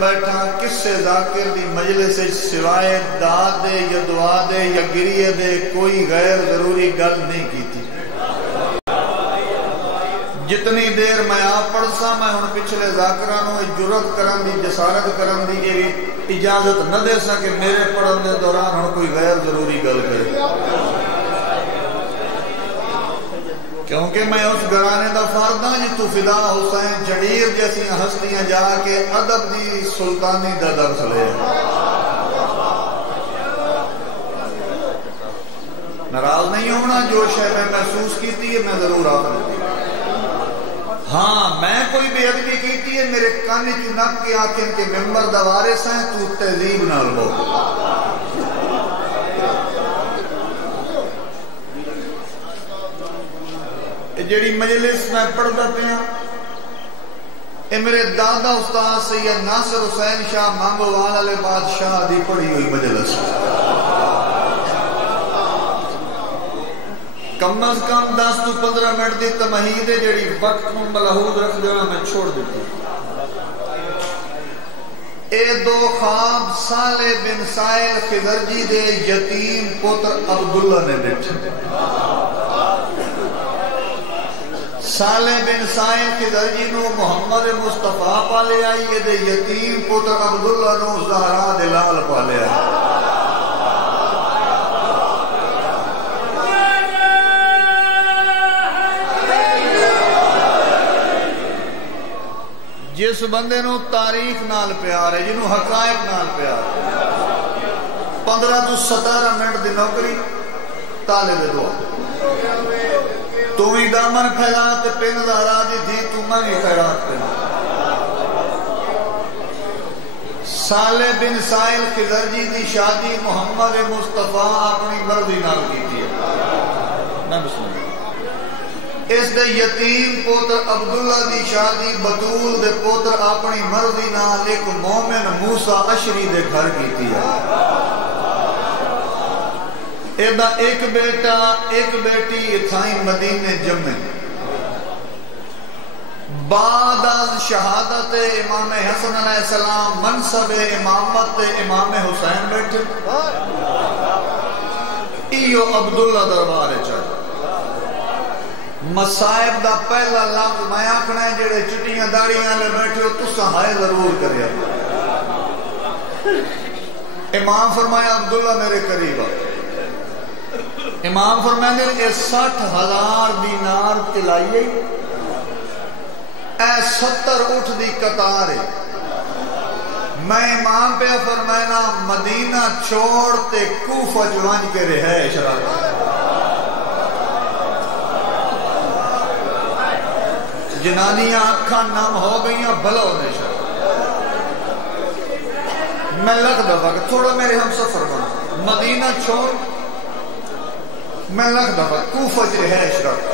بیٹھا کسے ذاکر دی مجلس سوائے داد دے یا دعا دے یا گریے دے کوئی غیر ضروری گل نہیں کی تھی. جتنی دیر میں آپ پڑھسا میں ہن پچھلے ذاکرانوں جرت کرن دی جسارت کرن دی یہ اجازت نہ دے سا کہ میرے پڑھن دے دوران ہن کوئی غیر ضروری گل کرے، کیونکہ میں اس گھرانے دا فرد ہاں جتوں فدا حسین جڑیر جیسی ہستیاں جا کے ادب دی سلطانی دا درس لے. ناراض نہیں ہونا، جو شے میں محسوس کیتی ہے میں ضرور آپ دیتی. ہاں میں کوئی بے ادبی کیتی ہے میرے کان چ نپ کے آکھیں کہ ممبر دا وارث ہیں تو تہذیب نال بول. جیڑی مجلس میں پڑھتا پیا اے میرے دادا استاد سید ناصر حسین شاہ مانگوال والے بادشاہ دی پڑھی ہوئی مجلس. کم از کم 10 تو 15 منٹ دی تمہید ہے جیڑی وقت کو ملحوظ رکھ دینا میں چھوڑ دیتا ہوں. اے دو خواب صالح بن سائل خضرجی دے یتیم پتر عبداللہ نے ڈٹھے. صالح بن سائل خضرجی نو محمد مصطفیٰ پالے آئی یہ دے یتیم پتر عبداللہ نو زہرا دلال پالے آئی. جس بندے نو تاریخ نال پیار ہے جنہوں حقائق نال پیار ہے 15 تو 17 منٹ دی نوکری طالب دعا تو ہی دامن پھیلا تے پن زہرا دی تھی تو منگی خیرات پہ. صالح بن سائل خضرجی دی شادی محمد مصطفیٰ اپنی مرضی نال کی تھی. اس دے یتیم پوتر عبداللہ دی شادی بطول دے پوتر اپنی مرضی نال ایک مومن موسیٰ اشری دے گھر کی تھی. ایدہ ایک بیٹا ایک بیٹی اتھائی مدینے جمع. بعد از شہادت امام حسن علیہ السلام منصب امامت امام حسین بیٹھے ایو عبداللہ دربار چاہے. مسائب دا پہلا لفظ میں آکھنا ہے جڑے چٹیاں داڑیاں لے بیٹھے ہو تسا ہائے ضرور کریا. امام فرمایا عبداللہ میرے قریب آ. امام فرمائے اے 60,000 دینار تلائیے اے 70 اٹھ دی قطار ہے. میں امام پہ فرمائنا مدینہ چھوڑ تے کوفہ جوان کے رہائش رکھ. جنانیاں آنکھاں نام ہو گئیاں بھلا ہونے شاہ. میں لکھ دفعہ کہ تھوڑا میرے ہم سفر بنا مدینہ چھوڑ میں لکھ دفعہ کوفہ رہائش رکھ.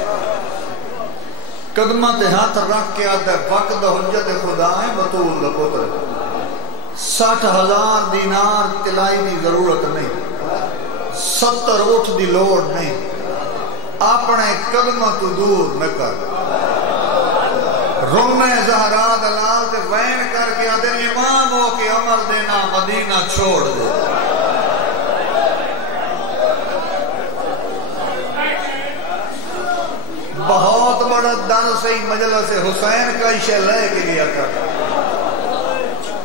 قدمہ تے ہاتھ رکھ کے آتا ہے وقت حجت خدا ہے بطول دا پتر. 60,000 دینار تلائی دی ضرورت نہیں 70 اٹھ دی لوڑ نہیں. اپنے قدمہ تو دور نہ کر. رونے زہرا دلال تے وین کر کے آدھے امام ہو کے عمر دینا مدینہ چھوڑ دے. بہت بڑا در سے مجلس حسین کا عشاء لے کے لیا کر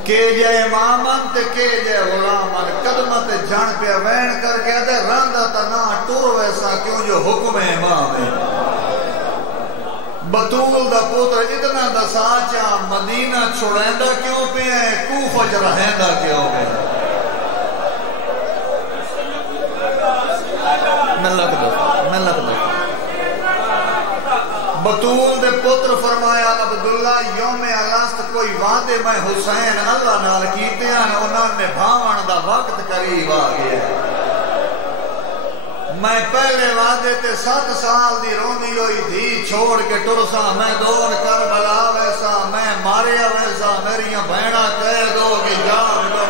کہ جائے امامن تے کہ جائے غلامن قدمت جان پہ وین کر کے آدھے راندہ تنا ٹور ویسا کیوں جو حکم امام ہے. بطول دا پوتر اتنا دا ساچا مدینہ چھوڑیندہ کیوں پہ ہے کوفہ رہیندہ کیوں پہ ہے. میں لگ دو بطول دے پتر فرمایا عبداللہ یوم الست کوئی وعدے میں حسین اللہ نال کیتے ہیں انہوں نے بھاون دا وقت قریب آ گیا. میں پہلے وعدے تے 7 سال دی روندی ہوئی تھی چھوڑ کے ٹرسا میں دور کربلا ویسا میں ماریا ویسا میریاں بہنہ قید ہو گی جان دو.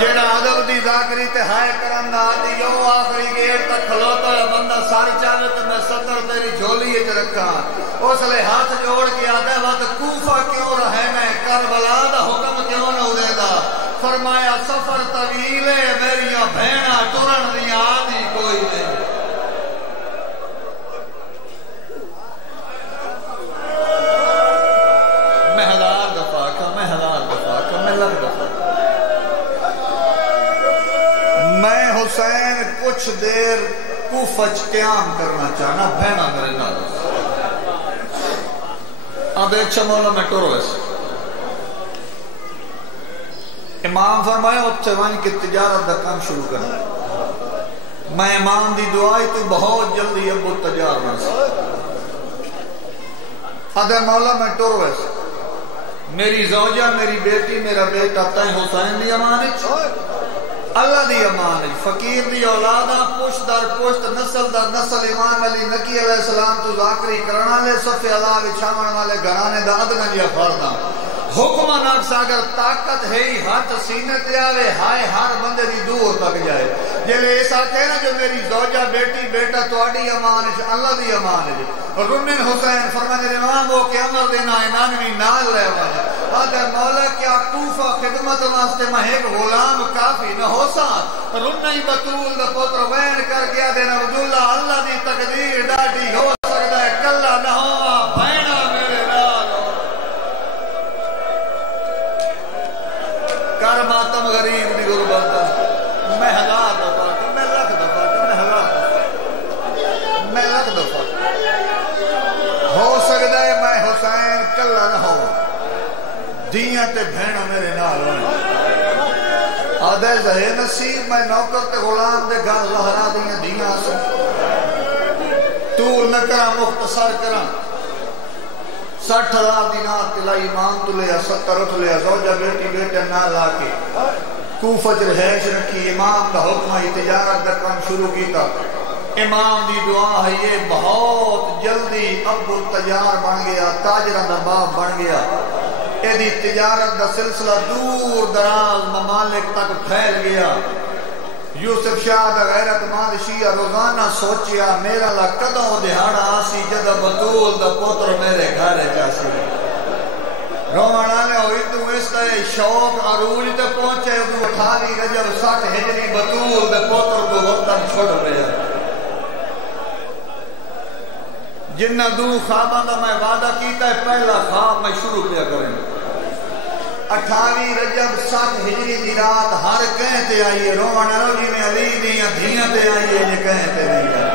جیڑا عدل دی ذاکری تے ہائے کرم دا دی یو آخری گیٹ تک کھلوتا ہے بندہ ساری چاہے تو میں 70 تیری جھولی اچ رکھا اس لئے ہاتھ جوڑ کے آدھے وقت کوفہ کیوں رہنا ہے کربلا دا حکم کیوں نہ دے دا فرمایا سفر طویل ہے میریاں بہنا ٹرن دیا آدھی کوئی نہیں میں ہزار دفعہ کا میں لگ دفعہ میں حسین کچھ دیر کوفہ قیام کرنا چاہنا بہنا میرے نال اب ایک مولا میں ٹور ویسے امام فرمایا اتھے وائن کی تجارت دا کام شروع کرنا میں امام دی دعائی تو بہت جلدی ابو تجار بن سکتا ادھے مولا میں ٹور ویسے میری زوجہ میری بیٹی میرا بیٹا تائیں حسین دی امانت اللہ دی امانت فقیر دی اولادا پشت در پشت نسل در نسل امام علی نقی علیہ السلام تو ذاکری کرنا لے صفی اللہ وچھامن والے گھرانے دا ادنا جیا فردا حکمہ ناکس اگر طاقت ہے ہی ہاتھ سینے تے آوے ہائے ہر بندے دی دور تک جائے جلے ایسا کہنا جو میری زوجہ بیٹی بیٹا توڑی امانت اللہ دی امانت رنن حسین فرمانے امام وہ کہ امر دینا انانوی نال رہے والا آدھے مولا کیا کوفہ خدمت واسطے میں ایک غلام کافی نہ ہو سا رنن بطول دا پتر وین کر گیا دینا عبداللہ اللہ دی تقدیر ڈاڈی ہو سکتا ہے کلہ نہ ہوا بھینا میرے نال کر ماتم غریب دی غربت میں ہزار دفعہ میں لکھ دفعہ میں لکھ دفعہ ہو سکتا ہے میں حسین کلہ نہ ہو دیاں تے بھینا میرے نال ہونے آدھے زہے نصیب میں نوکر تے غلام دے گھر لہرا دیاں سے طول نہ کرا مختصر کرا 60,000 دینار تلائی امام تو لیا 70 تو لیا زوجہ بیٹی بیٹے نہ لا کے کوفہ رہائش رکھی امام کا حکمہ تجارت کا کام شروع کی تھا امام دی دعا ہے یہ بہت جلدی ابو تجار بن گیا تاجرہ دا باپ بن گیا ایدی تجارت دا سلسلہ دور دراز ممالک تک پھیل گیا یوسف شاہ دا غیرت مند شیعہ روزانہ سوچیا میرا لقدوں دہاڑا آسی جدہ بطول دا پتر میرے گھر چاسی رومان آنے ہوئی تو اس طرح شوق عروج تے پہنچے تو 28 رجب 60 ہجری بطول دا پتر کو وطن چھوڑ رہے جنہ دو خوابہ دا میں وعدہ کیتا ہے پہلا خواب میں شروع کیا کریں 28 رجب 60 ہجری دی رات ہر کہتے آئیے رومان روجی میں علی دیاں دھیاں تے آئیے یہ کہتے نہیں ہے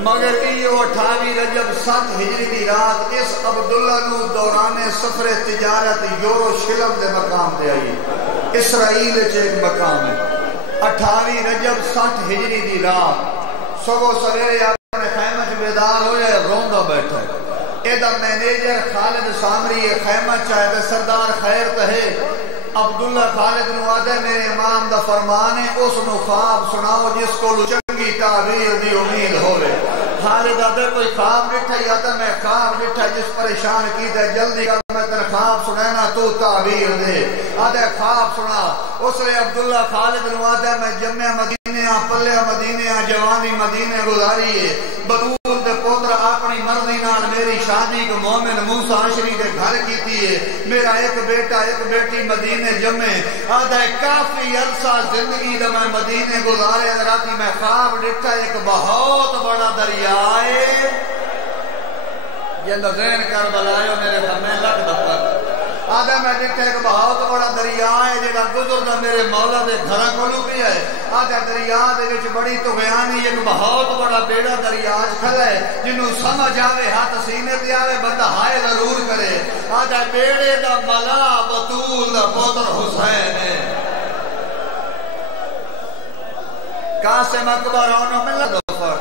مگر یہ 28 رجب 60 ہجری دی رات اس عبداللہ نو دوران سفر تجارت یورو شلم دے مقام دے آئیے اسرائیل ایک مقام ہے 28 رجب 60 ہجری دی رات صبح سویرے اپنے خیمہ سے بیدار ہو جائے روندہ بیٹھا ہے ایدہ مینیجر خالد سامری خیمہ چاہتے سردار خیر تہے عبداللہ خالد نوادے میرے امام دا فرمان ہے اس نو خواب سناؤ جس کو چنگی تعبیر دی امید ہو رہے خالد آدھے کوئی خواب ڈٹھا یا تو میں خواب ڈٹھا جس پریشان کی دے جلدی کر میں تن خواب سنینا تو تعبیر دے آدھے خواب سنا اس لئے عبداللہ خالد نوادے میں جمع مدینے پلے مدینے جوانی مدینے گزاری ہے بطول دے پوتر اپنی مرضی نال میری شادی کو مومن موسیٰ عشری دے گھر کی تھی میرا ایک بیٹا ایک بیٹی مدینے جمع آدھے کافی عرصہ زندگی دے میں مدینے گزارے راتی میں خواب ڈٹھا ایک بہت بڑا دریا ہے یہ ذہن کر بلائیو میرے خمیں لگ دفتر آدھے میں ڈٹھا ایک بہت بڑا دریا ہے جیڑا گزر دا میرے مولا دے گھرہ کھولو بھی ہے آدھے دریا دے وچ بڑی تو بیانی ایک بہت بڑا بیڑا دریا کھلا ہے جنہوں سمجھ آوے ہاتھ سینے تے آوے بندہ ہائے ضرور کرے آدھے بیڑے دا ملا بطول دا پتر حسین ہے قاسم اکبر آنو ملا دفعہ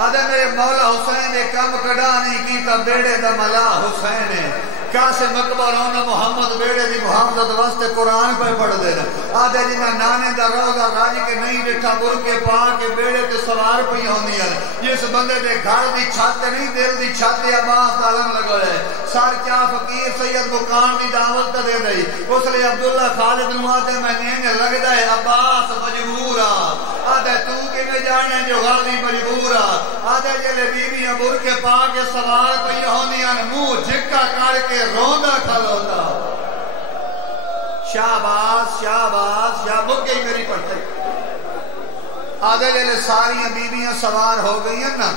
آدھے میرے مولا حسین نے کم کڑا نہیں کیتا بیڑے دا ملا حسین ہے قاسم اکبر ہونا محمد بیڑے دی محمد واسطے قرآن پہ پڑھ دینا آدھے جنہ نانے دا روزہ راجی کے نہیں ڈٹھا برکے پا کے بیڑے تے سوار پہ ہوندی ہے جس بندے دے گھر دی چھاتے نہیں دل دی چھاتے عباس عالم لگا ہے سار کیا فقیر سید بکان دی دعوت دے دئی اس لئے عبداللہ خالد نواتے میں نینے لگ جائے عباس مجبورا آدھے آدھے تو کہ میں جانے جو غازی مجبورا آدھے جلے بیویاں برکے پا کے سوار پہ ہوندیاں منہ جھکا کر کے روندا کھلوتا شاباش شاباش یا مک گئی میری پڑھتے آدھے جلے ساری بیویاں سوار ہو گئی ہیں نا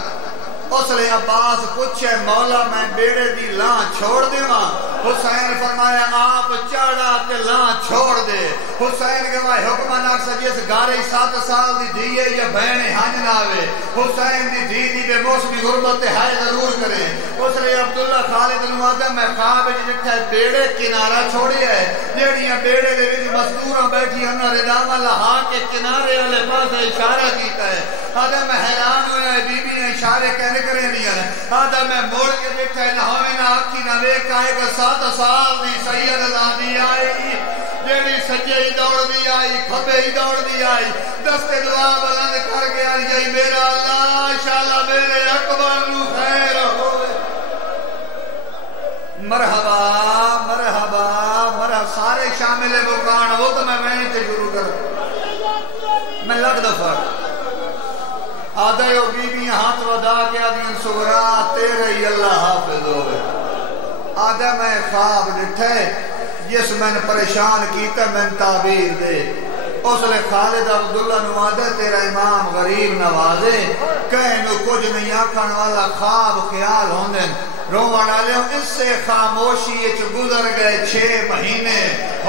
اس لئے عباس پوچھے مولا میں بیڑے دی لان چھوڑ دے ماں حسین فرمایا آپ چڑھا تے لان چھوڑ دے حسین کے وہاں حکمہ ناکسا جس گارے 7 سال دی دیئے یا بہنے ہنج ناوے حسین دی دی بے موسمی غربت ہائے ضرور کریں اس لئے عبداللہ خالد نوادہ میں خواب جتھے بیڑے کنارہ چھوڑی ہے جیڑیاں بیڑے دے وچ مزدوراں بیٹھی انہاں ردامہ لہا کے کنارے والے پاس اشارہ کیتا ہے آدھا میں حیران ہویا ہے بی بی نے اشارے کہنے کریں دیا ہے آدھا میں موڑ کے بیٹھا ہے نہ ہوئے نہ آکھی نہ ویک آئے کہ 7 سال دی سید ازادی آئی جیڑی سجے ہی دوڑ دی آئی کھبے ہی دوڑ دی آئی دست دعا بلند کر کے آئی جائی میرا اللہ انشاءاللہ میرے اکبر نو خیر ہوئے مرحبا مرحبا مرحبا سارے شامل مکان وہ تو میں نہیں تے شروع کر میں لگ دفعہ آدھے او بی بی ہاتھ ودا کے آدھیں سغرا تیرے ہی اللہ حافظ ہوئے آدھے میں خواب ڈٹھے جس میں نے پریشان کیتا میں تعبیر دے اس لئے خالد عبداللہ نوادہ تیرا امام غریب نوازے کہنو کچھ نہیں آکھن والا خواب خیال ہوندن روان آلے ہوں اس سے خاموشی گزر گئے 6 مہینے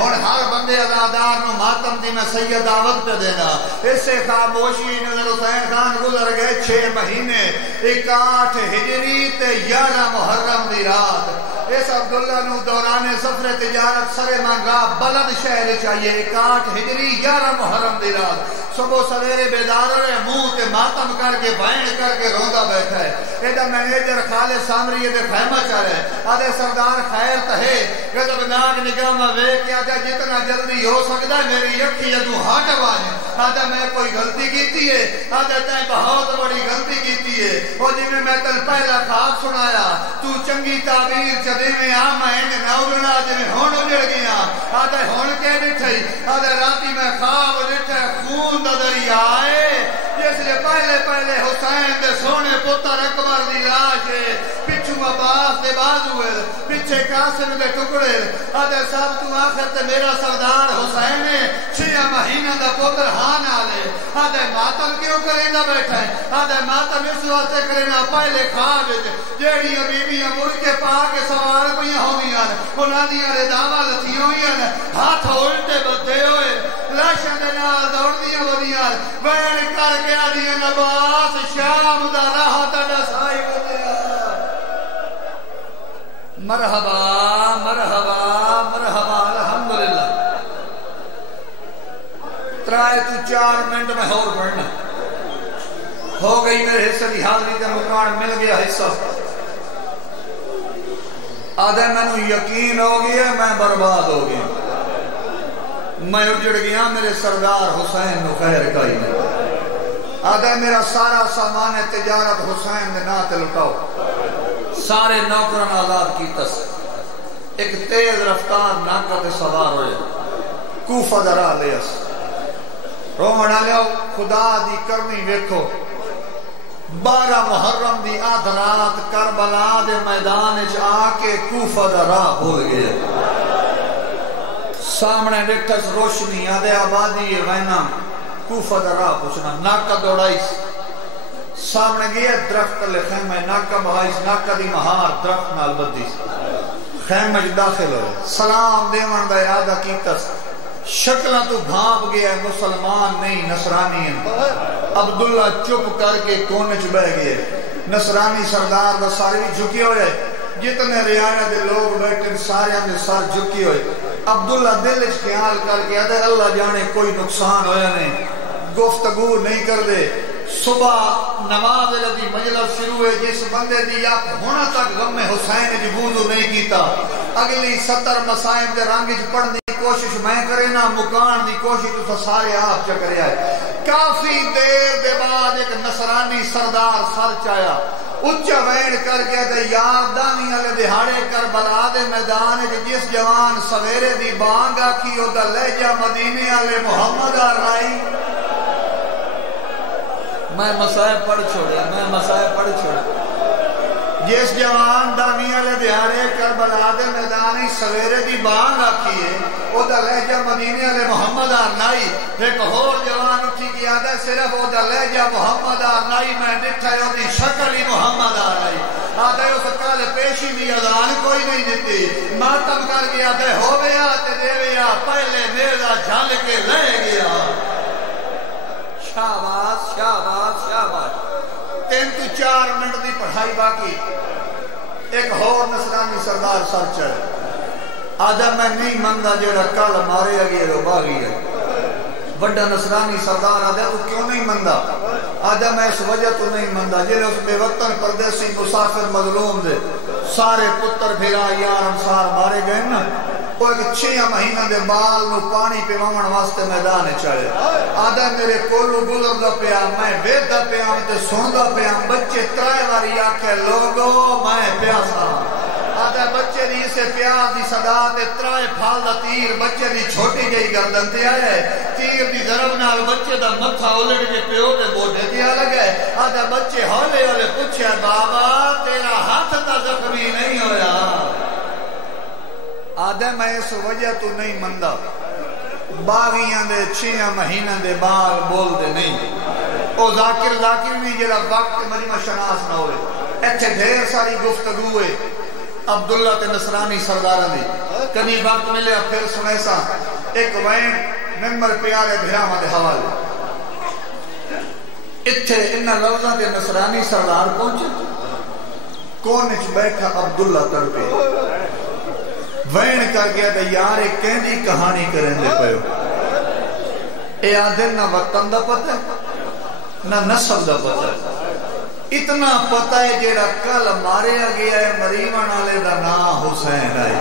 اور ہر بندے ازادار نو ماتم دی میں سید دعوت پہ دینا اس سے خاموشی نظر حسین خان گزر گئے 6 مہینے 61 ہجری تے 11 محرم دی رات اس عبداللہ نو دوران سفر تجارت سر مانگا بلد شہر چاہیے 61 ہجری 11 محرم دی رات صبح سویرے بیدار رہے منہ تے ماتم کر کے بائن کر کے روندا بیٹھا ہے ایدہ مینیجر خالد سامری دے خیمہ چاہ رہے آدھے سردار خیر تہے غضب ناک نگاہ میں وے کیا جا جتنا جلدی ہو سکتا ہے میری یکی ادو ہاں جوانے آدھے میں کوئی غلطی کیتی ہے آدھے تائیں بہت بڑی غلطی کیتی ہے وہ جی میں تن پہلا خواب سنایا تو چنگی تعبیر چدے میں آمین ناؤرنا جی میں ہون اجڑ گیا آدھے ہون کے ڈٹھائی آدھے راتی میں خواب ڈٹھا خون دا دریا آئے جس لئے پہلے حسین دے سونے پتر اکبر دی لاش ہے پچھو عباس دے بازو ہے پیچھے قاسم دے ٹکڑے آدھے صاحب تو آخر تے میرا سردار حسین ہے 6 مہینہ دا پتر ہان آلے آدھے ماتم کیوں کریں گا بیٹھا ہے آدھے ماتم اس واسطے کریں گا پہلے خواب جیڑی بیبیاں مرکے پا کے سوار پہ ہوں گیا انہاں دیاں رداواں لتھی ہوئی ہیں ہاتھ الٹے بدھے ہوئے لاشاں دے نال دوڑ دیاں ودیاں بین کر کے آدھیاں عباس شام دا راہ تڑا سائی ودیا مرحبا مرحبا مرحبا الحمدللہ 3-4 منٹ میں اور پڑھنا ہو گئی میرے حصہ دی حاضری کا مکان مل گیا حصہ آدھے میں نو یقین ہو گیا میں برباد ہو گیا میں اجڑ گیا میرے سردار حسین نو خیر کائی آدھے میرا سارا سامان تجارت حسین دے ناتے لٹاؤ سارے نوکران آزاد کی تس ایک تیز رفتار ناکت سوار ہوئے کوفہ درا لے اس رومنا لے خدا دی کرنی ویکھو 12 محرم دی آدھ رات کربلا دے میدان آ کے کوفہ درا بھول گئے سامنے ڈٹس روشنی آدھے آبادی وینا کوفہ درا پوچھنا ناکہ دوڑائیس سامنے گیا درخت لے خیمہ ناکہ بہائیس ناکہ دی مہار درخت نال بدیس خیمہ داخل ہوئے سلام دیوان دا ارادہ کیتس شکلہ تو بھانپ گیا ہے مسلمان نہیں نصرانی ہیں عبداللہ چپ کر کے کونچ بہ گئے نصرانی سردار دا سارے بھی جھکی ہوئے جتنے ریانہ دے لوگ بیٹھے سارے ہم دے سار جھکی ہوئے عبداللہ دل اس خیال کر کے آدھے اللہ جانے کوئی نقصان ہویا نہیں گفتگو نہیں کر دے صبح نماز لدی مجلس شروع ہے جس بندے دی یا ہونا تک غم حسین جبوزو نہیں کیتا اگلی 70 مسائم دے رنگج پڑھنے کی کوشش میں کرے نا مکان دی کوشش تو سارے آپ چکرے آئے کافی دیر دے بعد ایک نصرانی سردار سر چایا اچھا وین کر کے دے یار دانی علی دہاڑے کربلا دے میدان جس جوان سویرے دی بانگا کی او دا لہجہ مدینے علی محمد آرائی میں مسائب پڑھ چھوڑے جس جوان دامی علیہ دیارے کربلا دے میدانی سویرے دی بانگ آکھی ہے او دا لہجہ مدینے علیہ محمد آرنائی ایک اور جوان اٹھی کی آدھے صرف او دا لہجہ محمد آرنائی میں ڈٹھا ہے او دی شکل ہی محمد آرنائی آدھے اس کال پیشی بھی اذان کوئی نہیں دیتی ماتم کر گیا آدھے ہو گیا تے دے گیا پہلے نیزہ جھل کے لے گیا شاباش شاباش شاباش 3 تو 4 منٹ دی پڑھائی باقی ایک اور نصرانی سردار سر چڑھ آدھا میں نہیں مندہ جیڑا کل مارے اگئے رو باغی ہے بڑا نصرانی سردار آدھا تو کیوں نہیں مندہ آدھا میں اس وجہ تو نہیں مندہ جیلے اس بے وطن پردیسی مسافر مظلوم دے سارے پتر بھیرا یار انسار مارے گئے نا وہ ایک 6 مہینہ دے بال نو پانی پہ ومن واسطے میدان چڑھے آدھا میرے کولو گزر دا پیام میں وید دا پیام تے سون دا پیام بچے ترائے واری آکھے لوگو میں پیاسا آدھا بچے دی اسے پیاس دی صدا تے ترائے پھال دا تیر بچے دی چھوٹی گئی گردن تے آئے تیر دی ضرب نال بچے دا متھا اولٹ کے پیو دے موڈے دیا لگے آدھا بچے ہولے ہولے پوچھے بابا تیرا ہاتھ تا زخمی نہیں ہویا آدھے میں اس وجہ تو نہیں مندہ باغیاں دے 6 مہینہ دے بال بول دے نہیں او ذاکر نہیں جیڑا وقت مجمع شناس نہ ہوئے ایتھے ڈھیر ساری گفتگو ہے عبداللہ تے نصرانی سردارہ دی کنی وقت ملے پھر سنے سا ایک وین ممبر پیارے بھرامہ دے حوالے اتھے انہا لفظہ تے نصرانی سردار پہنچے کونچ بیٹھا عبداللہ تر پہ وین کر گیا کہ یار ایک کہنی کہانی کریں دے پہو اے آدھر نہ وطن دا پتہ نہ نسل دا پتہ اتنا پتہ ہے جیڑا کل مارے گیا ہے مریمن آلے دا نا حسین آئے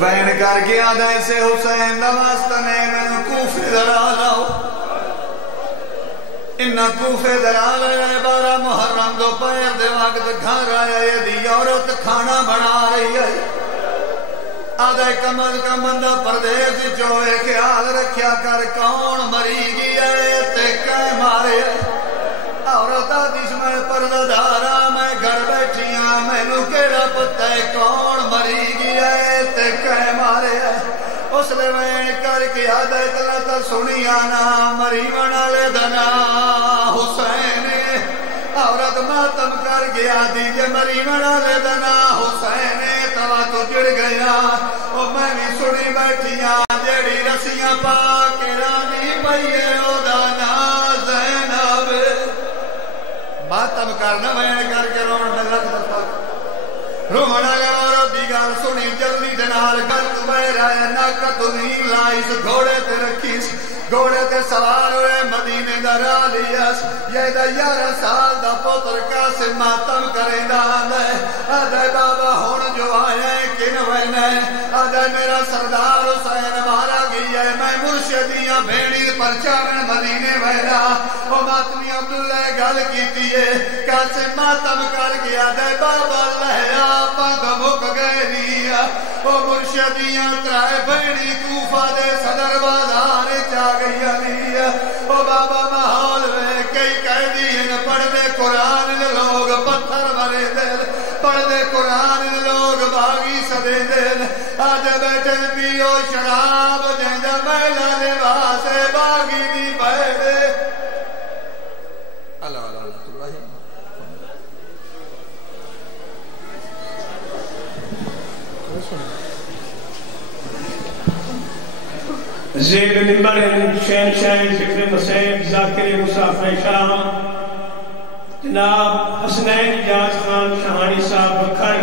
وین کر گیا دا ایسے حسین دا واسطہ نے میں نے کوفی درا لاؤ انہا کوفے درال ہے 12 محرم دو پیر دے وقت گھر آیا یہ دی عورت کھانا بنا رہی ہے آدھے کم از کم بندہ پردیس چوئے خیال رکھیا کر کون مری گیا ہے تے کہیں مارے عورت آدیش میں پردہ دارا میں گھر بیٹھیاں میں نو کیڑا پتہ ہے کون مری گیا ہے تے کہیں مارے اس لئے وین کر کے آدھے تلتا سنی آنا مریمن آلے دنا حسین عورت ماتم کر گیا دیجے مریمن آلے دنا حسین توا تو جڑ گیا او میں بھی سنی بیٹھیاں جیڑی رسیاں پاک رانی پئیے او دانا زینب ماتم کرنا وین کر کے روڑ میں لگ لگا رومن آلے عورت دی گال سنی جلدی دنال گلت بیر آئے ناکہ تنین لائیس گھوڑے تے رکھیس گھوڑے تے سوار ہوئے مدینے در آلیس یہ دا 11 سال دا پتر کاسم ماتم کرے داندے آدھے بابا ہون جو آئے کن وینے آدھے میرا سردار حسین مارا گئی ہے میں مرشدیاں بھیڑی پر چاوین مدینے وینا وہ ماتمی عبداللہ گل کیتی ہے کاسم ماتم کر گیا دے بابا لہیا پاک مک گئے دیا وہ مرشدیاں ترائے بھیڑی کوفہ دے صدر بازار چاہ گئی دیا وہ بابا محول میں کئی قیدین پڑھ دے قرآن لوگ پتھر مرے دل پڑھ دے قرآن لوگ باغی سدے دل آج بیٹھے پیو شراب جنجا میلہ لباس باغی دی بیڑے زیب منبر شہن شاہی ذکر مسیب ذاکر مسافر شاہ جناب حسنین جاز خان شہانی صاحب بکھر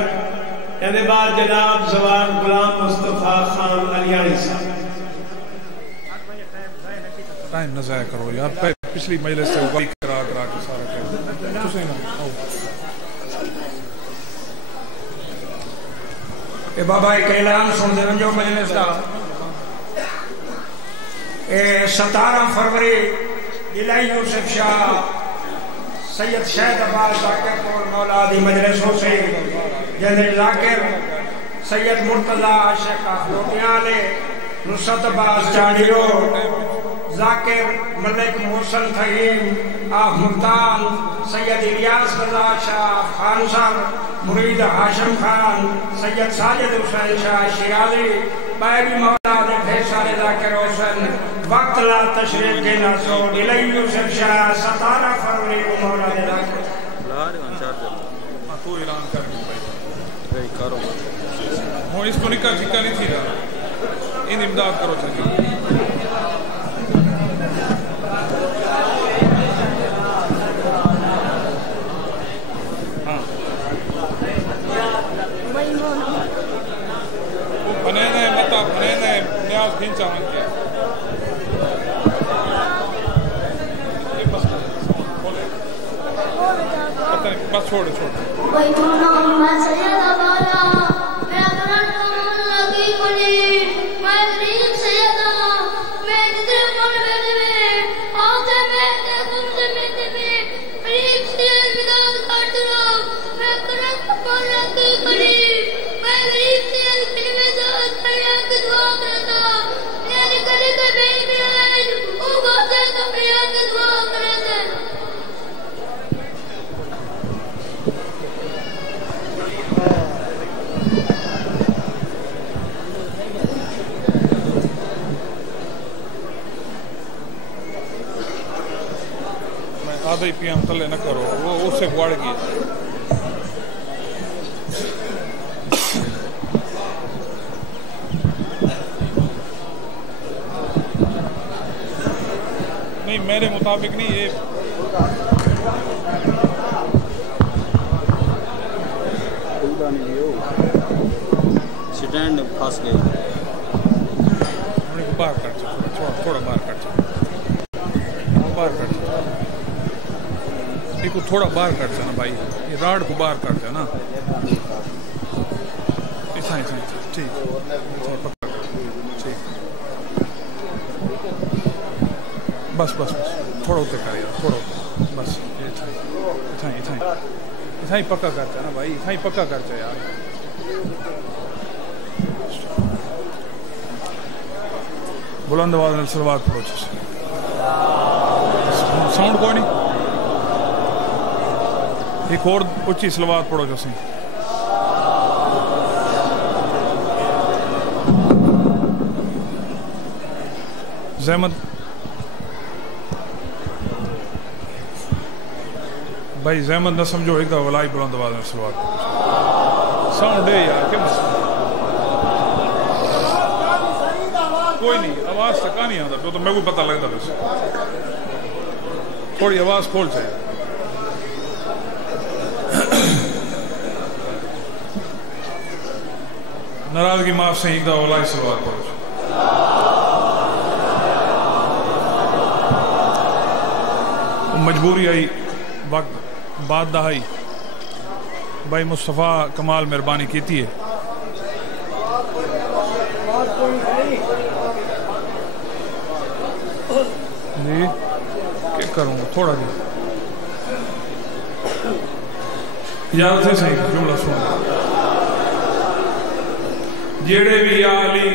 یعنی بعد جناب زوار غلام مصطفیٰ خان علیانی صاحب ٹائم نہ ضائع کرو یار پچھلی مجلس سے وقت کرا کے سارا کہو اے بابا ایک اعلان سن دے جو مجلس دا 17 فروری الہی یوسف شاہ سید شہد عباس ذاکر پور مولا دی مجلس ہو سے جنرل ذاکر سید مرتضی عاشق اخلوٹیاں لے نصرت عباس چانڈیو ذاکر ملک محسن فہیم آف ملتان سید الیاس رضا شاہ خان صاحب مرید ہاشم خان سید ساجد حسین شاہ شیرازی بائری مولا دے ڈھیر سارے ذاکر حسین وقت لا تشریف دینا سو ڈیلی یوسف شاہ 17 فروری کو مولا دے ذاکر تو اعلان کر کرو ہوں اس کو نکل چکا نہیں تھی رہا ان امداد کرو چاہیے بنانے متا بنانے نیاز دین چاہن کیا بس چھوڑ آدھا ہی پیم تلے نہ کرو وہ اس سے بڑھ گئی نہیں میرے مطابق نہیں یہ سٹینڈ پھنس گئے باہر کٹ تھوڑا باہر کٹ باہر کٹ کو تھوڑا باہر کٹ جانا بھائی یہ راڈ کو باہر کٹ جانا ٹھیک بس بس بس تھوڑا ہوتے کر یار تھوڑا بس اتنا ہی پکا کرتا ہے نا بھائی اتنا ہی پکا کرتا ہے یار بلند آواز میں سلوات پڑھو ساؤنڈ کوئی نہیں ایک اور اچھی سلوات پڑھو جو سیں زحمت بھائی زحمت نہ سمجھو ایک دفعہ ولائی بلند آواز میں سلوات ساؤنڈ ہے یار کیا مسئلہ کوئی نہیں آواز تکا نہیں آتا تو میں کو پتہ لگتا بس تھوڑی آواز کھول چاہیے ناراضگی معاف سے ایک دفعہ ولائی سلوات پڑھو مجبوری آئی وقت بات دہائی بھائی مصطفیٰ کمال مہربانی کیتی ہے جی کیا کروں گا تھوڑا دیر یاد سے صحیح جملہ سن جیڑے بھی یا علی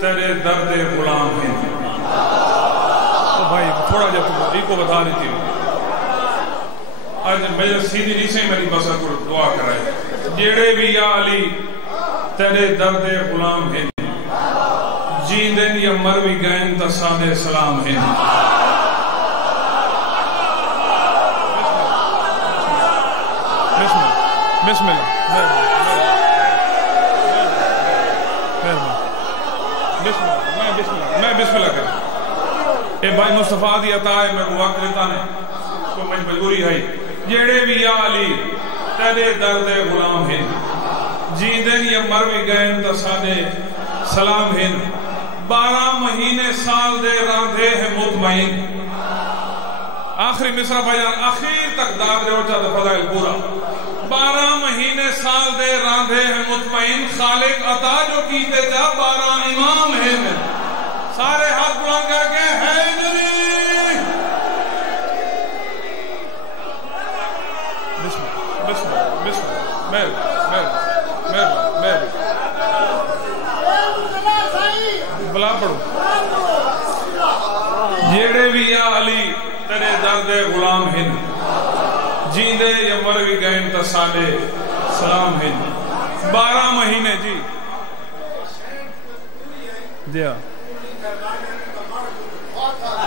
تیرے درد غلام ہیں تو بھائی تھوڑا جب ایک کو بتا دیتی ہوں آج میرے سیدھی نہیں سے میری بسر کو دعا کرائے جیڑے بھی یا علی تیرے درد غلام ہیں جیندن یا مر بھی گئن تا سادے سلام ہیں بسم اللہ میں بسم اللہ کریں اے بھائی مصطفیٰ دی عطا ہے میں کو وقت لیتا نہیں تو مجبوری ہے جیڑے بھی یا علی تیرے درد غلام ہیں جیندن یا مر بھی گئن تا سادے سلام ہیں 12 مہینے سال دے راندھے ہیں مطمئن آخری مصرع بھائیان آخر تک دار دے ہو چاہتا فضائل پورا 12 مہینے سال دے راندھے ہیں مطمئن خالق عطا جو کیتے جا 12 امام ہیں سارے ہاتھ بلان کہہ کے حیدری بسم سلام پڑھو جیڑے بھی یا علی تیرے درد غلام ہن جیندے یا مر بھی گئن تا سالے سلام ہن 12 مہینے جی دیا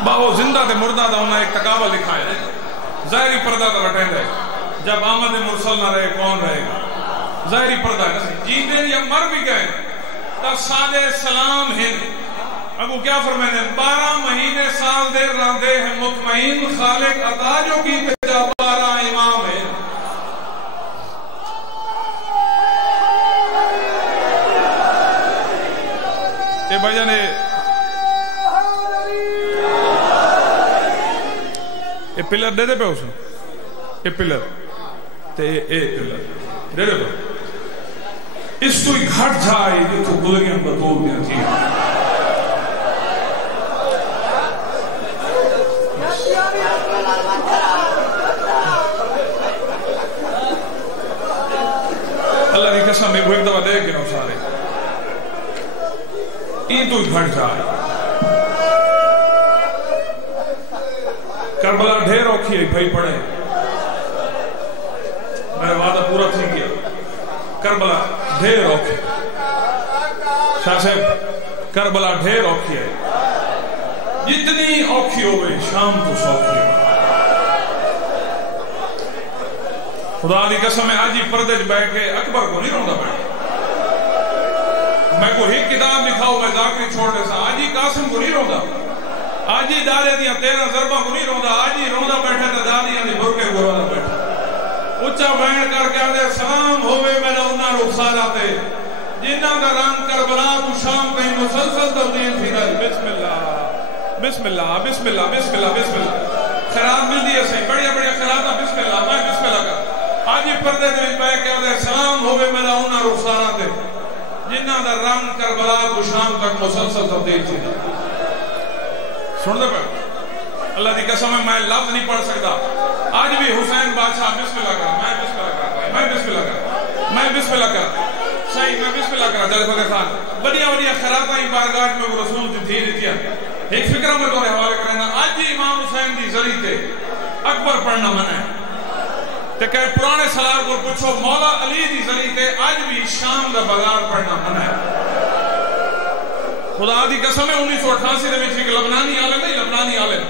باہو زندہ تے مردہ دا انہاں ایک تقابل لکھا ہے ظاہری پردہ دا رٹیں دے جب آمد مرسل نہ رہے کون رہے گا ظاہری پردہ ہے جیندے یا مر بھی گئے تا سالے سلام ہن ابو کیا فرمائے 12 مہینے سال دیر راندے ہیں مطمئن خالق عطا جو کی تجا 12 امام ہے اے بھائی جانے اے پلر دے دے پہ اسے اے پلر تے اے پلر دے دے پہ اس تو ایک گھٹ جائے یہ تو گزریاں بطور دیا تھی اللہ کی قسم میں وہ ایک دفعہ دے گئے سارے یہ تو ایک گھٹ جائے کربلا ڈھیر اوکھی ہے بھائی پڑھے میرا وعدہ پورا تھی گیا کربلا ڈھیر اوکھی شاہ صاحب کربلا ڈھیر اوکھی ہے جتنی اوکھی ہوئے شام تو سوکھی ہے خدا دی قسم ہے آج ہی پردے بیٹھ کے اکبر کو نہیں روندا بیٹھ میں کو ایک کتاب دکھاؤ میں ذاکری چھوڑ دے سا آج ہی قاسم کو نہیں روندا آج ہی دارے دیا 13 ضربہ کو نہیں روندا آج ہی روندا بیٹھے تا دادیاں دی برکے کو روندا بیٹھے اچھا بین کر کے آدھے سلام ہوئے میرا انہاں رخسارہ تے جنہ کا رنگ کربلا کو شام کہیں مسلسل تبدیل تھی رہی بسم اللہ بسم اللہ بسم اللہ بسم اللہ بسم اللہ خیرات مل دیئے صحیح بڑیا بڑیا خیرات بسم اللہ میں بسم اللہ کر آج ہی پردے دے بیٹھ کے آدھے سلام ہوئے میرا انہاں رخسارہ تے جنہ کا رنگ کربلا کو شام تک مسلسل تبدیل تھی سن دے پہ اللہ دی قسم ہے میں لفظ نہیں پڑھ سکتا آج بھی حسین بادشاہ بسم اللہ کر میں بسم اللہ کر میں بسم اللہ کر میں بسم اللہ کر صحیح میں بسم اللہ کر جلد فقر خان بڑیا بڑیا خیراتاں ہی بارگاہ میں وہ رسول دی تھی دیا ایک فکرہ میں دورے حوالے کرنا آج بھی امام حسین دی ذریع تے اکبر پڑھنا منع ہے تے کہ پرانے سلار کو پوچھو مولا علی دی ذریع تے آج بھی شام دا بازار پڑھنا منع ہے خدا دی قسم ہے 1988 دے وچ ایک لبنانی عالم نہیں لبنانی عالم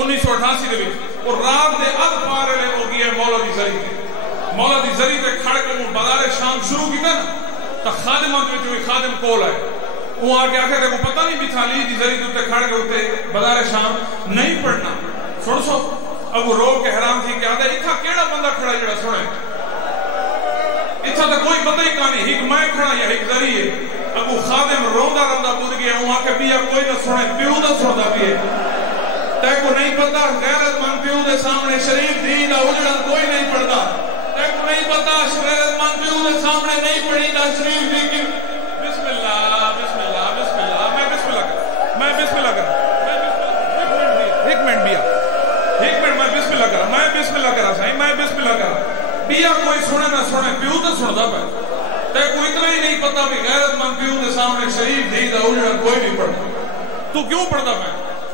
1988 دے وچ اور رات دے اد پارے لے ہو گیا مولا دی ذریع تے کھڑ کے وہ بازار شام شروع کیتا نا تا خادمات وچ کوئی خادم کول آئے وہ آگے آکھے تے کو پتہ نہیں بھی تھا لی دی ذریع تے کھڑ کے ہوتے بازار شام نہیں پڑھنا سن سو اب وہ رو کے حرام تھی کہ آدھے اتھا کیڑا بندہ کھڑا جڑا سنے اتھا تا کوئی بندہ ہی کہانی ایک میں کھڑا یا ایک ذریعے اب وہ خادم روندہ روندہ بود گیا وہاں کے بیا کوئی نہ سنے پیو نہ سنتا بھی ہے تے کو نہیں پتا غیرت من پیو دے سامنے شریف دین اجڑا کوئی نہیں پڑھتا تے کو نہیں پتا غیرت من پیو دے سامنے نہیں پڑھی دا شریف دی کی بسم اللہ بسم اللہ بسم اللہ میں بسم اللہ کر میں بسم اللہ کر ایک منٹ بیا ایک منٹ میں بسم اللہ کر میں بسم اللہ کر صحیح میں بسم اللہ کر بیا کوئی سنے نہ سنے پیو تو سنتا پہ تے کو اتنا ہی نہیں پتا بھی غیرت من پیو دے سامنے شریف دی دا اجڑا کوئی نہیں پڑھتا تو کیوں پڑھتا پہ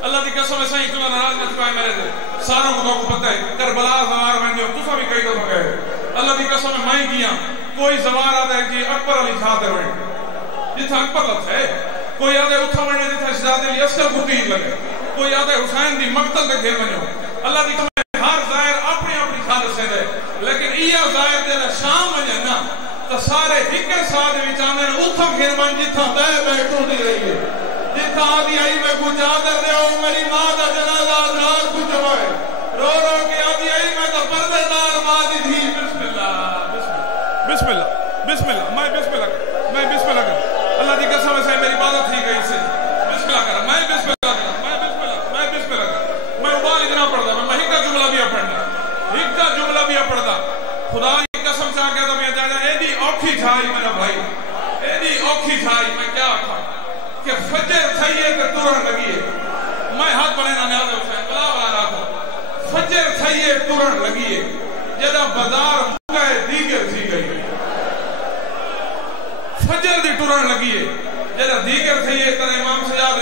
اللہ دی قسم ہے صحیح تمہیں ناراض نہ چکائے میرے دے ساروں کو تو پتہ ہے کربلا زوار میں جو تو بھی کئی دفعہ کہے اللہ دی قسم ہے میں کیا کوئی زوار آتا ہے کہ اکبر علی کھاتے ہوئے جتھا اکبر لفظ ہے کوئی آدھے اتھا وڑنے جتھا شہزاد علی عسکر کو تیر لگے کوئی آدھے حسین دی مقتل دے گھر میں اللہ دی قسم ہے ہر ظاہر اپنی اپنی خالص سے دے لیکن یہ ظاہر دے شام میں جانا تو سارے ہکے ساتھ وچانے اتھا گھر میں جتھا بے بیٹھوں دی رہی ہے جتھا آدھی آئی میں کچھ آدھر دے ہو میری ماں دا جنازہ آدھار کچھ ہوئے رو رو کے آدھی آئی میں تو پردے دار ماں دی تھی بسم اللہ بسم اللہ بسم اللہ میں بسم اللہ کر میں بسم اللہ کر اللہ دی قسم سے میری عبادت تھی گئی سے بسم اللہ کر میں بسم اللہ کر میں بسم اللہ میں بسم اللہ کر میں ابال اتنا پڑھتا میں ہکا جملہ بھی پڑھنا ہکا جملہ بھی پڑھتا خدا دی قسم سے آگیا تھا میں جانا ایڈی اوکھی چھائی میرا بھائی ایڈی اوکھی چھائی میں کیا آکھا کہ فجر تھئیے تے تورن لگیے میں ہاتھ بڑھنا نیاز حسین بلا بلا راکھو فجر تھئیے تورن لگیے جدا بازار مگئے دیگر تھی گئی فجر دی تورن لگیے جدا دیگر تھئیے تر امام سجاد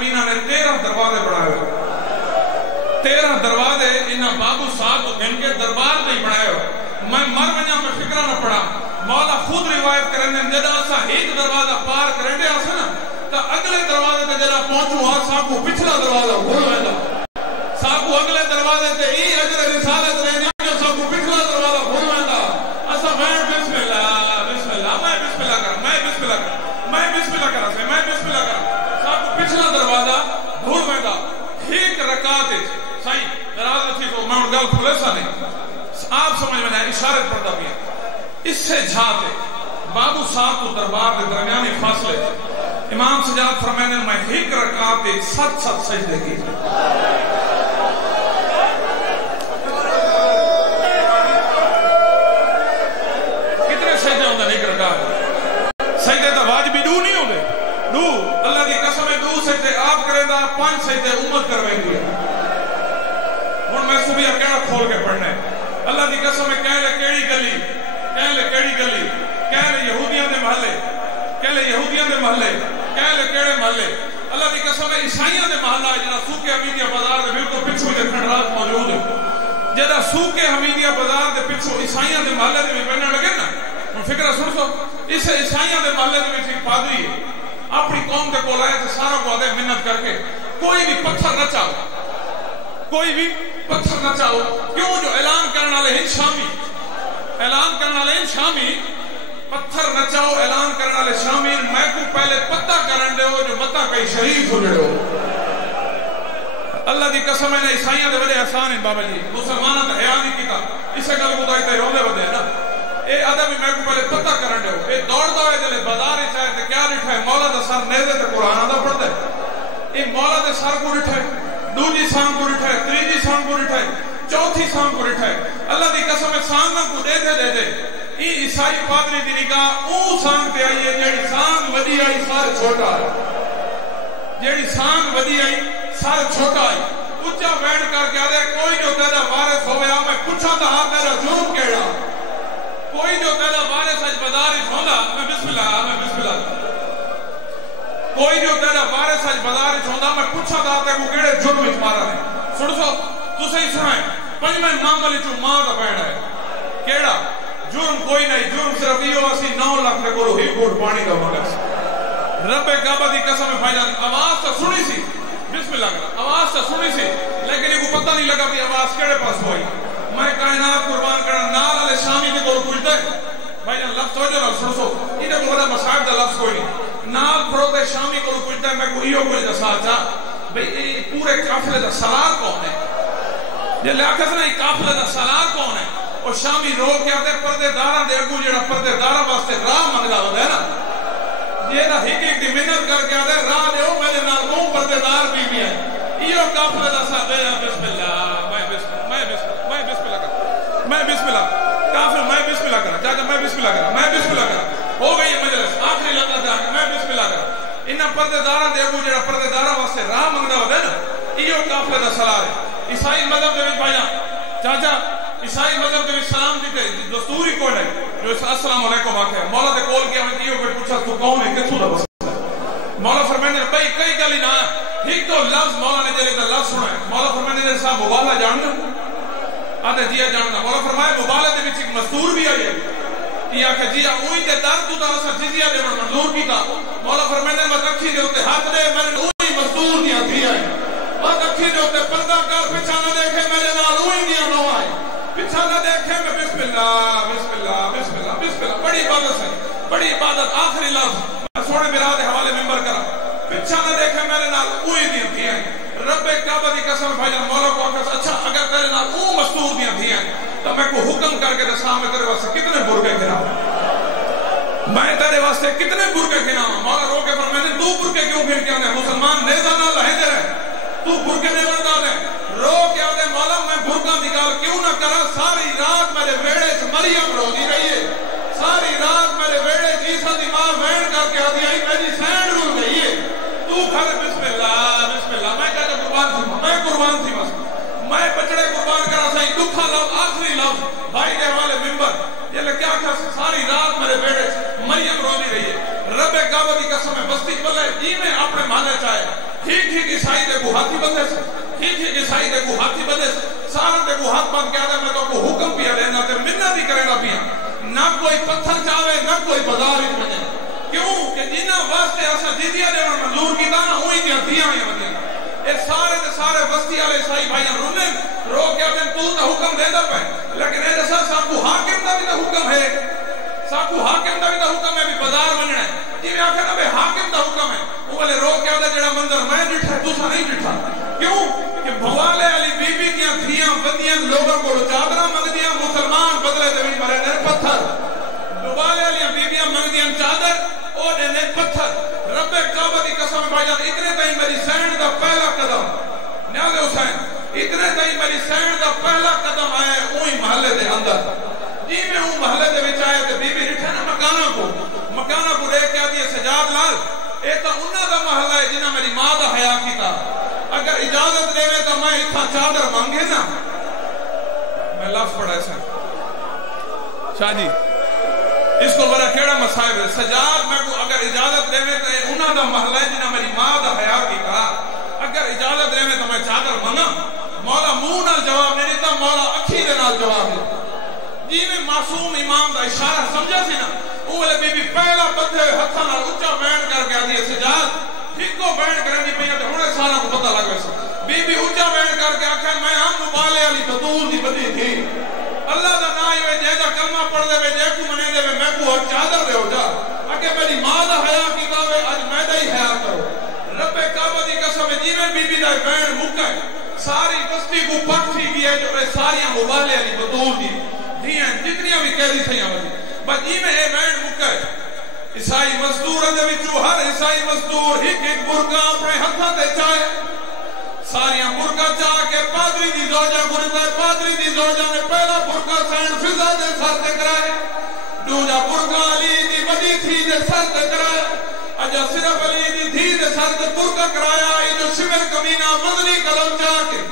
زمینہ نے 13 دروازے بڑھائے ہوئے. 13 دروازے انہاں بابو صاحب کو ان کے دربار میں بنائے ہوئے. میں مر ونجا میں فکرہ نہ پڑا. مولا خود روایت کرنے جدا سا ایک دروازہ پار کرنے آسا نا تو اگلے دروازے تے جدا پہنچو ہاں ساکو پچھلا دروازہ بھول ویدا. ساکو اگلے دروازے تے ای اجر رسالت رہنی جو ساکو پچھلا دروازہ بھول ویدا. اسا میں بسم اللہ بسم اللہ میں بسم اللہ کر میں بسم اللہ کر میں بسم اللہ کر میں بسم اللہ کر ساکو پچھلا دروازہ بھول ویدا. ایک رکعت صحیح دراز تھی تو میں گل کھلے سا نہیں آپ سمجھ میں اشارت پڑتا بھی ہے. اس سے جھاتے بابو صاحب کو دربار کے درمیانی فاصلے امام سجاد فرمانے میں ایک رکعت 7 سجدے کی. کتنے سجدے ہوندے ایک رکعت؟ سجدے تو واجبی دو نہیں ہوندے. دو اللہ کی قسم ہے 2 سجدے آپ کرے دا 5 سجدے امت کرویں دی. ہن میں صبح کہڑا کھول کے پڑھنا ہے. اللہ کی قسم ہے کہہ لے کیڑی گلی کہہ لے کیڑی گلی کہہ لے یہودیاں دے محلے کہہ لے یہودیاں دے محلے کہہ لے کیڑے محلے. اللہ کی قسم ہے عیسائیاں دے محلہ جنا سوکے حمیدیہ بازار دے بالکل پچھو دے کھنڈرات موجود ہے. جدا سوکے حمیدیہ بازار دے پچھو عیسائیاں دے محلے دے بھی بننے لگے نا. فکرہ سن سو اس عیسائیاں دے محلے دے بھی پادری ہے اپنی قوم دے کول آئے تے سارا کو آدھے منت کر کے کوئی بھی پتھر نہ چاہو کوئی بھی پتھر نہ چاہو. کیوں جو اعلان کرنے والے ہیں شامی اعلان کرنے والے ہیں شامی پتھر نہ چاہو اعلان کرنے والے شامی میں کو پہلے پتہ کرن دے ہو جو متا کئی شریف ہو جڑو. اللہ دی قسم ہے عیسائیاں دے بڑے احسان ہیں بابا جی مسلمانوں تے حیا نہیں کیتا اسے گل خدائی تے روندے ودے نا. اے ادب میں کو پہلے پتہ کرن دے ہو. اے دوڑدا ہے جلے بازار وچ آئے تے کیا لکھا ہے مولا دا سر نیزے تے قرآن دا پڑھدا ہے. اے مولا دے سر کو لکھا ہے دوجی سام کو لکھا ہے تیجی سام کو لکھا ہے چوتھی سام کو لکھا ہے. اللہ دی قسم ہے سانگ کو دے دے ای عیسائی پادری دی نگاہ او سانگ تے آئی ہے جیڑی سانگ ودی آئی سار چھوٹا ہے. جیڑی سانگ ودی آئی سار چھوٹا ہے. اچھا بیٹھ کر کے آدھے کوئی جو تیرا وارث ہویا میں پوچھا تھا ہاں تیرا جرم کیڑا. کوئی جو تیرا وارث اج بازار ہوندا میں بسم اللہ کوئی جو تیرا وارث اج بازار ہوندا میں پوچھا تھا تے کو کیڑے جرم وچ مارا ہے. سن سو تسیں سنائیں پنجویں معاملے چوں ماں دا بہن ہے کیڑا جرم کوئی نہیں. جرم صرف یہ اسی 9 لاکھ دے کولو ایک گھٹ پانی دا منگا سی. رب کعبہ دی قسم بھائی جان آواز تو سنی سی بسم اللہ کر آواز تو سنی سی لیکن یہ کو پتہ نہیں لگا کہ آواز کیڑے پاس ہوئی. میں کائنات قربان کرنا نال والے شامی دے کول پوچھدا ہے بھائی جان لفظ ہو جا سن سو یہ کو بڑا مصائب دا لفظ کوئی نہیں. نال پروتے شامی کول پوچھدا ہے میں کو ایو کوئی دسا چا بھئی پورے قافلے دا سالار کون ہے. یہ لیاقت نہیں قافلے دا سالار کون ہے. اور شامی رو کے آتے پردے داراں دے اگو جڑا پردے داراں واسطے راہ منگدا ہوندا ہے نا یہ نہ ایک دی محنت کر کے آتے راہ دیو میرے نال او پردے دار بھی ہے. ایو قافلے دا سالار بسم اللہ میں بسم اللہ کافر میں بسم اللہ کرا چاچا میں بسم اللہ کرا میں بسم اللہ کرا ہو گئی مجلس آخری لفظ جا کے میں بسم اللہ کرا. انہاں پردے داراں دے اگو جڑا پردے داراں واسطے راہ منگدا ہوندا ہے نا ایو قافلے دا سالار ہے. عیسائی مذہب دے وچ بھائی چاچا عیسائی مذہب دے وچ سلام دی دستور ہی کوئی نہیں جو السلام علیکم آکھے مولا دے کول گیا میں ایو کوئی پوچھا تو کون ہے کتھوں دا بس مولا فرمانے بھائی کئی گل نہ ایک تو لفظ مولا نے جڑے دا لفظ سنا ہے مولا فرمانے صاحب مبالغہ جاننا آدھے جی جاننا. مولا فرمایا مبالغے دے وچ ایک مستور بھی آئی ہے یہ کہ جی اوہی تے در تو تا اسا جزیہ دے منظور کیتا. مولا فرمانے میں اکھی دے اوتے ہاتھ دے میں اوہی مستور دی ہتھی آئی بس اکھی دے اوتے پردہ کر پیچھے نہ دیکھے میرے نال اوہی دی نو آئی پیچھے نہ دیکھے میں بسم اللہ بسم اللہ بسم اللہ بسم اللہ. بڑی عبادت ہے بڑی عبادت. آخری لفظ میں سونے میرا دے حوالے ممبر کرا پیچھے نہ دیکھے میرے نال اوہی دی ہتھی آئی. رب کعبہ دی قسم بھائی جان مولا کو آکھا اچھا اگر تیرے نال او مستور دیاں تھی ہیں تو میں کو حکم کر کے دساں میں تیرے واسطے کتنے برکے گھناواں میں تیرے واسطے کتنے برکے گھناواں. مولا رو کے فرماتے تو برکے کیوں گھن کے آنے مسلمان نیزہ نہ لہندے رہے تو برکے نہیں بنتا ہے. رو کے آنے مولا میں برکہ نکال کیوں نہ کرا. ساری رات میرے ویڑے سے مریم رو دی رہی ہے ساری رات میرے ویڑے عیسیٰ دی ماں وین کر کے آدھی آئی میری سینڈ رو گئی ہے تو کھڑے بسم اللہ بسم اللہ. میں کہتا قربان تھی میں قربان تھی بس میں بچڑے قربان کرا سائی دکھا لفظ آخری لفظ بھائی کے حوالے ممبر یہ لے کیا کہا ساری رات میرے بیٹے مریم رو دی رہی ہے. رب کعبہ کی قسم ہے بستی بلے جی میں اپنے مانے چاہے ٹھیک دے کو ہاتھی بندے سے عیسائی دے کو ہاتھی بندے سے سارا دے کو ہاتھ بند کیا میں تو کو حکم پیا لینا تے منت ہی کرے گا پیا نہ کوئی پتھر چاہے نہ کوئی بازار ہی بنے کیوں کہ جنہ واسطے ایسا دیدیا دینا منظور کی نا وہی دیا دیاں ہی بنے اے سارے دے سارے بستی والے عیسائی بھائیاں رونے رو کے اپنے تو حکم دے دا پہ لیکن اے جیسا سب کو حاکم دا بھی دا حکم ہے سب کو حاکم دا بھی دا حکم ہے بھی بازار بننا ہے جی میں آکھا نا بے حاکم دا حکم ہے وہ والے رو کے آدھا جڑا منظر میں ڈٹھا دوسرا نہیں ڈٹھا کیوں کہ بھوالے علی بی بی کیا دھیاں بدیاں لوگوں کو چادرہ مگ دیاں مسلمان بدلے دے بھی مرے دے پتھر بھوالے علی بی بیاں مگ دیاں چادر اور دے پتھر رب کعبہ دی قسم بھائی جان اتنے تائیں میری سینڈ دا پہلا قدم نیاز حسین اتنے تائیں میری سینڈ دا پہلا قدم آئے اوہی محلے دے اندر جی میں ہوں محلے دے وچ آئے تے بی بی رٹھے نا مکانہ کو رے کے آدھی سجاد لال اے تا انہاں دا محلہ ہے جنہاں میری ماں دا حیا کیتا اگر اجازت دے تو میں اتنا چادر مانگے نا میں لفظ پڑھا ایسا شاہ جی اس کو بڑا کیڑا مسائب ہے سجاد میں کو اگر اجازت دے تو انہاں دا محلہ ہے جنہاں میری ماں دا حیا کیتا اگر اجازت دے تو میں چادر مانگا مولا منہ نال جواب نہیں دیتا مولا اکھی دے نال جواب دیتا جی میں معصوم امام دا اشارہ سمجھا سی نا اوہ بی بی پہلا بدھے ہتھاں نال اونچا بینڈ کر کے آدھی سجاد ہکو بینڈ کرنے دی پئی تے ہن سارا کو پتہ لگ ویسا بی بی اونچا بینڈ کر کے آکھے میں ہم مبالے والی بطول دی بدی تھی اللہ دا نام ہے جے دا کلمہ پڑھ دے وے جے کو منے دے وے میں کو چادر دے ہو جا اگے میری ماں دا حیا کیتا وے اج میں دا ہی حیا کرو رب کعبہ دی قسم جی میں بی بی دا بینڈ مکا ساری بستی کو پٹ تھی گئی ہے جو ساری مبالے والی بطول دی دیاں جتنی بھی قیدی تھیاں وجی بس جی میں اے بینڈ مکا عیسائی مزدور دے وچوں ہر عیسائی مزدور ایک برقع اپنے ہتھاں تے چائے ساریاں برقع چا کے پادری دی زوجہ گرتا ہے پادری دی زوجہ نے پہلا برقع سین فضا دے سر تے کرائے دوجا برقع علی دی وڈی تھی دے سر تے کرائے اجا صرف علی دی دھی دے سر تے برقع کرایا اے جو شمر کمینہ وزنی قلم چا کے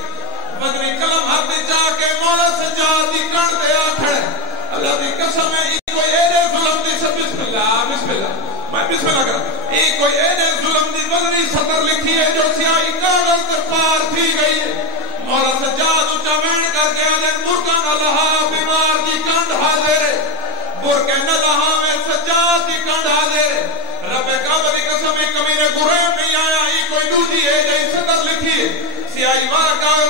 وزنی قلم ہاتھ چا کے مولا سجاد دی کڑ دے آ کھڑے اللہ دی قسم ہے کوئی اینے ظلم دی سب بسم اللہ میں بسم اللہ کرا ایک کوئی اینے ظلم دی وزنی سطر لکھی ہے جو سیاہی کاغذ پر پار تھی گئی ہے مولا سجاد اونچا وین کر کے آجے برکہ نہ لہا بیمار دی کنڈ حاضر ہے برکہ نہ لہا میں سجاد دی کنڈ حاضر ہے رب کعبہ دی قسم ہے کمینے گریم نہیں آیا ای کوئی دوجی ہے جائی سطر لکھی ہے سیاہی وارہ کاغذ